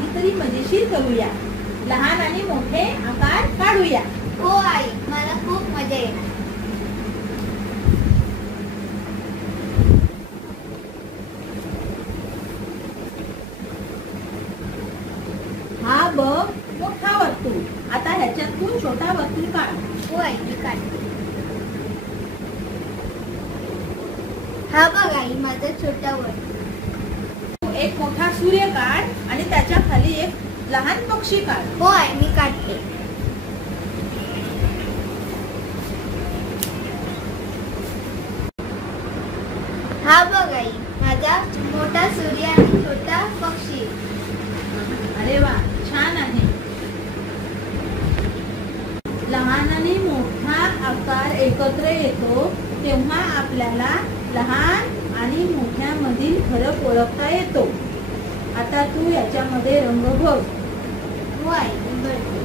काहीतरी मजेशीर करूया. लहान आणि मोठे आकार काढूया. हो आई, मला खूप मजा येणार. हा बघ मोठा वर्तुळ. आता ह्याच्यातून छोटा वर्तुळ काढ. हो आई, मी काढते. हा बघ आई, माझा छोटा वर्तुळ. एक मोठा सूर्य काढ आणि त्याच्या खाली एक लहान पक्षी काढ. हो आई, मी काढते. हा बघ आई, माझा मोठा सूर्य आणि छोटा पक्षी. अरे वा, छान आहे. लहान आणि मोठा आकार एकत्र येतो तेव्हा आपल्याला लहान आणि मोठ्यामधील फरक ओळखता येतो. आता तू याच्यामध्ये रंग भर. हो आई, मी भरते.